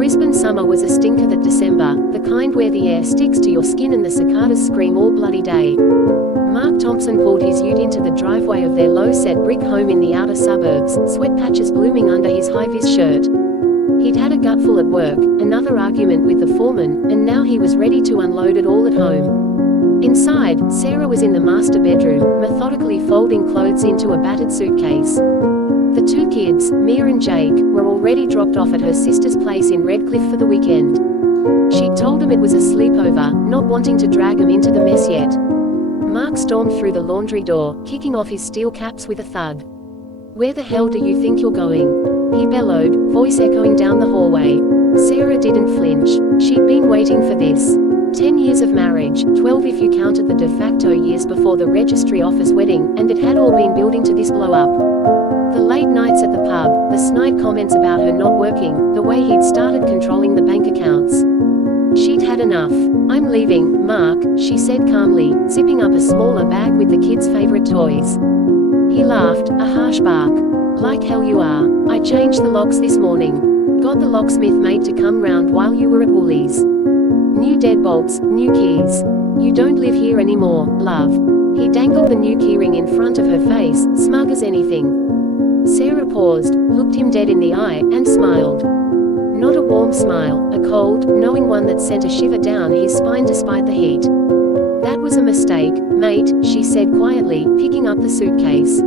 Brisbane summer was a stinker that December, the kind where the air sticks to your skin and the cicadas scream all bloody day. Mark Thompson pulled his ute into the driveway of their low-set brick home in the outer suburbs, sweat patches blooming under his high-vis shirt. He'd had a gutful at work, another argument with the foreman, and now he was ready to unload it all at home. Inside, Sarah was in the master bedroom, methodically folding clothes into a battered suitcase. The two kids, Mia and Jake, were already dropped off at her sister's place in Redcliffe for the weekend. She'd told them it was a sleepover, not wanting to drag them into the mess yet. Mark stormed through the laundry door, kicking off his steel caps with a thud. "Where the hell do you think you're going?" he bellowed, voice echoing down the hallway. Sarah didn't flinch. She'd been waiting for this. 10 years of marriage, 12 if you counted the de facto years before the registry office wedding, and it had all been building to this blow-up. The late nights at the pub, the snide comments about her not working, the way he'd started controlling the bank accounts. She'd had enough. "I'm leaving, Mark," she said calmly, zipping up a smaller bag with the kids' favorite toys. He laughed, a harsh bark. "Like hell you are. I changed the locks this morning. Got the locksmith mate to come round while you were at Woolies. New deadbolts, new keys. You don't live here anymore, love." He dangled the new keyring in front of her face, smug as anything. Sarah paused, looked him dead in the eye, and smiled. Not a warm smile, a cold, knowing one that sent a shiver down his spine despite the heat. "That was a mistake, mate," she said quietly, picking up the suitcase.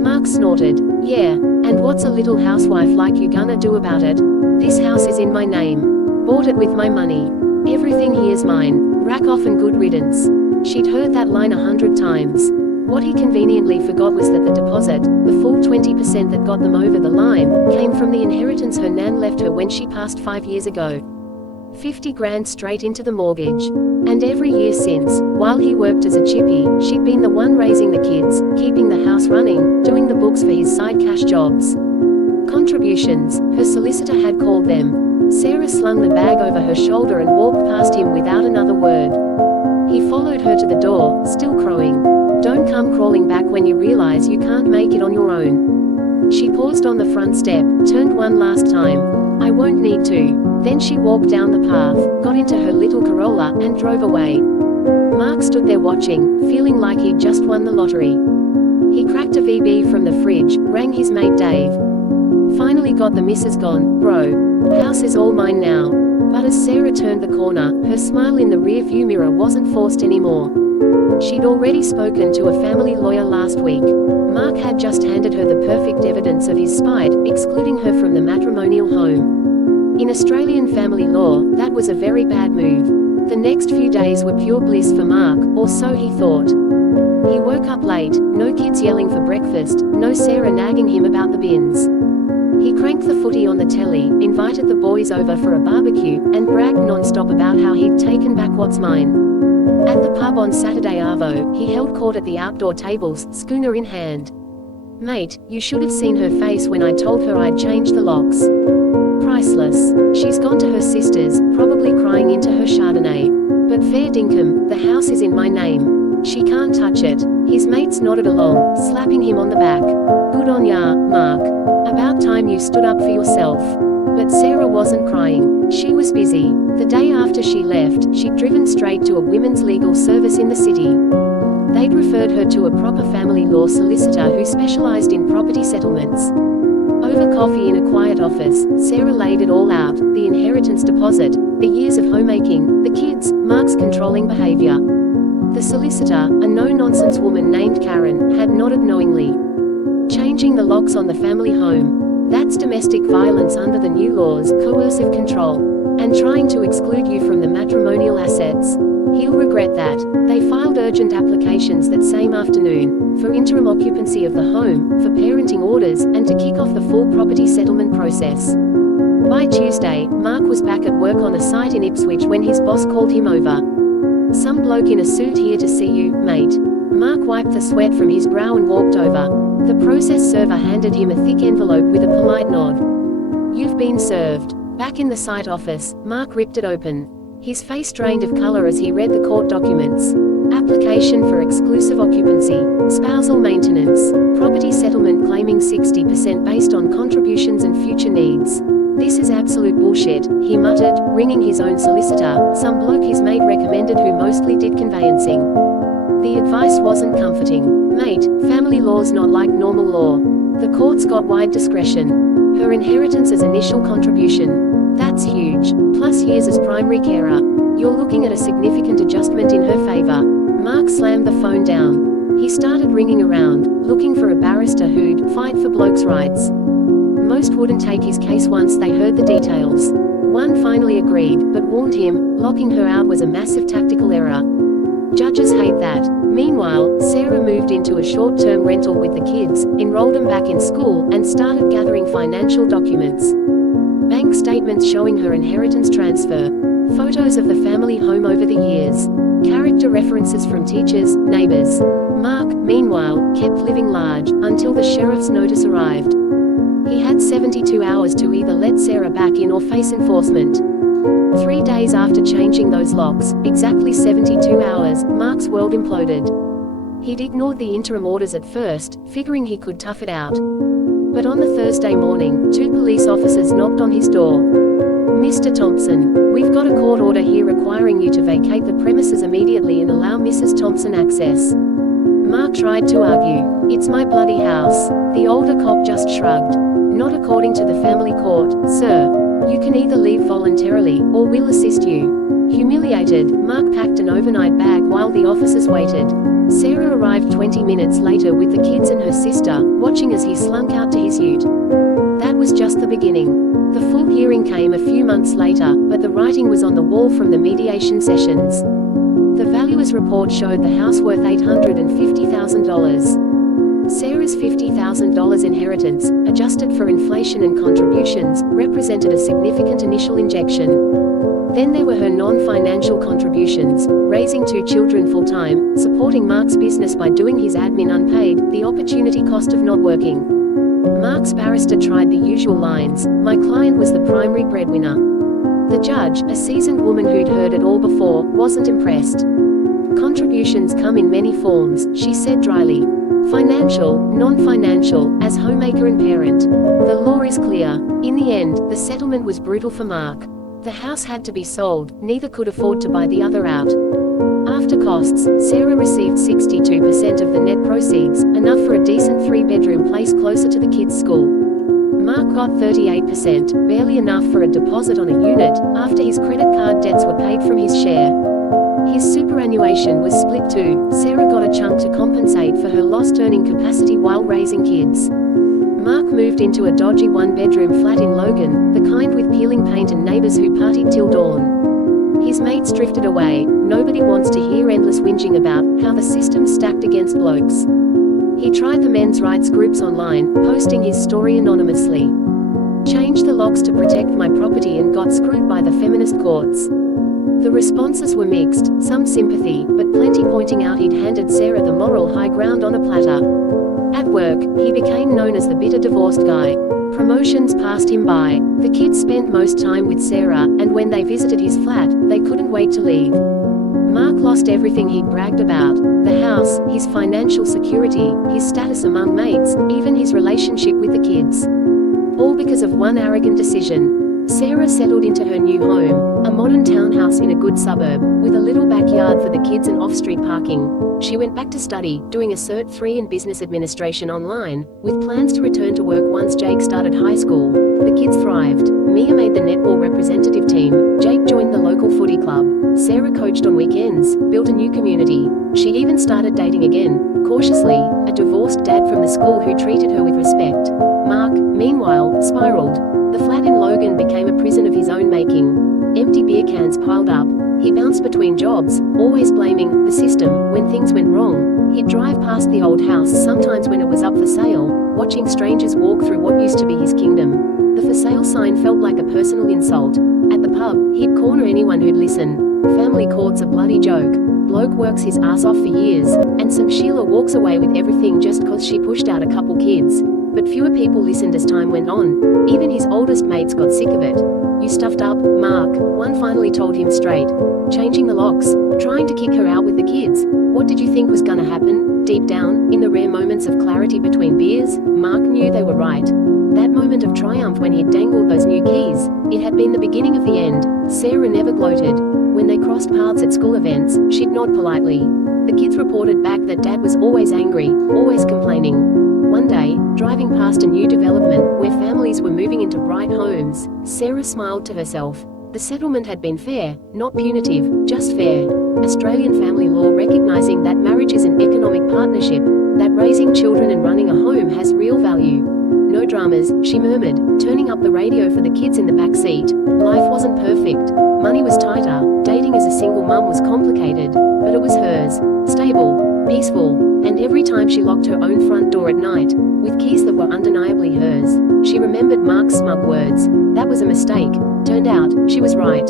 Mark snorted. "Yeah, and what's a little housewife like you gonna do about it? This house is in my name. Bought it with my money. Everything here's mine. Rack off and good riddance." She'd heard that line 100 times. What he conveniently forgot was that the deposit, the full 20% that got them over the line, came from the inheritance her nan left her when she passed 5 years ago. 50 grand straight into the mortgage. And every year since, while he worked as a chippy, she'd been the one raising the kids, keeping the house running, doing the books for his side cash jobs. Contributions, her solicitor had called them. Sarah slung the bag over her shoulder and walked past him without another word. He followed her to the door, still crowing. "Don't come crawling back when you realize you can't make it on your own." She paused on the front step, turned one last time. "I won't need to." Then she walked down the path, got into her little Corolla, and drove away. Mark stood there watching, feeling like he'd just won the lottery. He cracked a VB from the fridge, rang his mate Dave. "Finally got the missus gone, bro. House is all mine now." But as Sarah turned the corner, her smile in the rear-view mirror wasn't forced anymore. She'd already spoken to a family lawyer last week. Mark had just handed her the perfect evidence of his spite, excluding her from the matrimonial home. In Australian family law, that was a very bad move. The next few days were pure bliss for Mark, or so he thought. He woke up late, no kids yelling for breakfast, no Sarah nagging him about the bins. He cranked the footy on the telly, invited the boys over for a barbecue, and bragged non-stop about how he'd taken back what's mine. At the pub on Saturday arvo, he held court at the outdoor tables, schooner in hand. "Mate, you should have seen her face when I told her I'd changed the locks. Priceless. She's gone to her sister's, probably crying into her Chardonnay. But fair dinkum, the house is in my name. She can't touch it." His mates nodded along, slapping him on the back. "Good on ya, Mark. About time you stood up for yourself." But Sarah wasn't crying. She was busy. The day after she left, she'd driven straight to a women's legal service in the city. They'd referred her to a proper family law solicitor who specialized in property settlements. Over coffee in a quiet office, Sarah laid it all out: the inheritance deposit, the years of homemaking, the kids, Mark's controlling behavior. The solicitor, a no-nonsense woman named Karen, had nodded knowingly. Changing the locks on the family home. That's domestic violence under the new laws, coercive control. And trying to exclude you from the matrimonial assets. He'll regret that. They filed urgent applications that same afternoon, for interim occupancy of the home, for parenting orders, and to kick off the full property settlement process. By Tuesday, Mark was back at work on a site in Ipswich when his boss called him over. "Some bloke in a suit here to see you, mate." Mark wiped the sweat from his brow and walked over. The process server handed him a thick envelope with a polite nod. "You've been served." Back in the site office, Mark ripped it open. His face drained of color as he read the court documents. Application for exclusive occupancy, spousal maintenance, property settlement claiming 60% based on contributions and future needs. "This is absolute bullshit," he muttered, ringing his own solicitor, some bloke his mate recommended who mostly did conveyancing. The advice wasn't comforting. "Mate, family law's not like normal law. The court's got wide discretion. Her inheritance as initial contribution. That's huge. Plus years as primary carer. You're looking at a significant adjustment in her favor." Mark slammed the phone down. He started ringing around, looking for a barrister who'd fight for blokes' rights. Most wouldn't take his case once they heard the details. One finally agreed, but warned him, locking her out was a massive tactical error. Judges hate that. Meanwhile, Sarah moved into a short-term rental with the kids, enrolled them back in school, and started gathering financial documents. Bank statements showing her inheritance transfer. Photos of the family home over the years. Character references from teachers, neighbors. Mark, meanwhile, kept living large, until the sheriff's notice arrived. He had 72 hours to either let Sarah back in or face enforcement. 3 days after changing those locks, exactly 72 hours, Mark's world imploded. He'd ignored the interim orders at first, figuring he could tough it out. But on the Thursday morning, 2 police officers knocked on his door. "Mr. Thompson, we've got a court order here requiring you to vacate the premises immediately and allow Mrs. Thompson access." Mark tried to argue. "It's my bloody house." The older cop just shrugged. "Not according to the family court, sir. You can either leave voluntarily, or we'll assist you." Humiliated, Mark packed an overnight bag while the officers waited. Sarah arrived 20 minutes later with the kids and her sister, watching as he slunk out to his ute. That was just the beginning. The full hearing came a few months later, but the writing was on the wall from the mediation sessions. The valuer's report showed the house worth $850,000. Sarah's $50,000 inheritance, adjusted for inflation and contributions, represented a significant initial injection. Then there were her non-financial contributions, raising 2 children full-time, supporting Mark's business by doing his admin unpaid, the opportunity cost of not working. Mark's barrister tried the usual lines, "My client was the primary breadwinner." The judge, a seasoned woman who'd heard it all before, wasn't impressed. "Contributions come in many forms," she said dryly. "Financial, non-financial, as homemaker and parent. The law is clear." In the end, the settlement was brutal for Mark. The house had to be sold, neither could afford to buy the other out. After costs, Sarah received 62% of the net proceeds, enough for a decent 3-bedroom place closer to the kids' school. Mark got 38%, barely enough for a deposit on a unit, after his credit card debts were paid from his share. His superannuation was split too. Sarah got a chunk to compensate for her lost earning capacity while raising kids. Mark moved into a dodgy 1-bedroom flat in Logan, the kind with peeling paint and neighbors who partied till dawn. His mates drifted away. Nobody wants to hear endless whinging about how the system's stacked against blokes. He tried the men's rights groups online, posting his story anonymously. "Changed the locks to protect my property and got screwed by the feminist courts." The responses were mixed, some sympathy, but plenty pointing out he'd handed Sarah the moral high ground on a platter. At work, he became known as the bitter divorced guy. Promotions passed him by. The kids spent most time with Sarah, and when they visited his flat, they couldn't wait to leave. Mark lost everything he'd bragged about: the house, his financial security, his status among mates, even his relationship with the kids. All because of one arrogant decision. Sarah settled into her new home, a modern townhouse in a good suburb, with a little backyard for the kids and off-street parking. She went back to study, doing a Cert 3 in business administration online, with plans to return to work once Jake started high school. The kids thrived. Mia made the netball representative team. Jake joined the local footy club. Sarah coached on weekends, built a new community. She even started dating again, cautiously, a divorced dad from the school who treated her with respect. Mark, meanwhile, spiraled. The flat in Logan became a prison of his own making. Empty beer cans piled up. He bounced between jobs, always blaming the system when things went wrong. He'd drive past the old house sometimes when it was up for sale, watching strangers walk through what used to be his kingdom. The for sale sign felt like a personal insult. At the pub, he'd corner anyone who'd listen. Family court's a bloody joke. Bloke works his ass off for years, and some Sheila walks away with everything just 'cause she pushed out a couple kids. But fewer people listened as time went on. Even his oldest mates got sick of it. "You stuffed up, Mark," one finally told him straight. "Changing the locks, trying to kick her out with the kids. What did you think was gonna happen?" Deep down, in the rare moments of clarity between beers, Mark knew they were right. That moment of triumph when he'd dangled those new keys, it had been the beginning of the end. Sarah never gloated. When they crossed paths at school events, she'd nod politely. The kids reported back that Dad was always angry, always complaining. One day, driving past a new development where families were moving into bright homes, Sarah smiled to herself. The settlement had been fair, not punitive, just fair. Australian family law recognizing that marriage is an economic partnership, that raising children and running a home has real value. No dramas, she murmured, turning up the radio for the kids in the back seat. Life wasn't perfect. Money was tighter, dating as a single mum was complicated, but it was hers. Stable, peaceful, and every time she locked her own front door at night, with keys that were undeniably hers, she remembered Mark's smug words. That was a mistake. Turned out, she was right.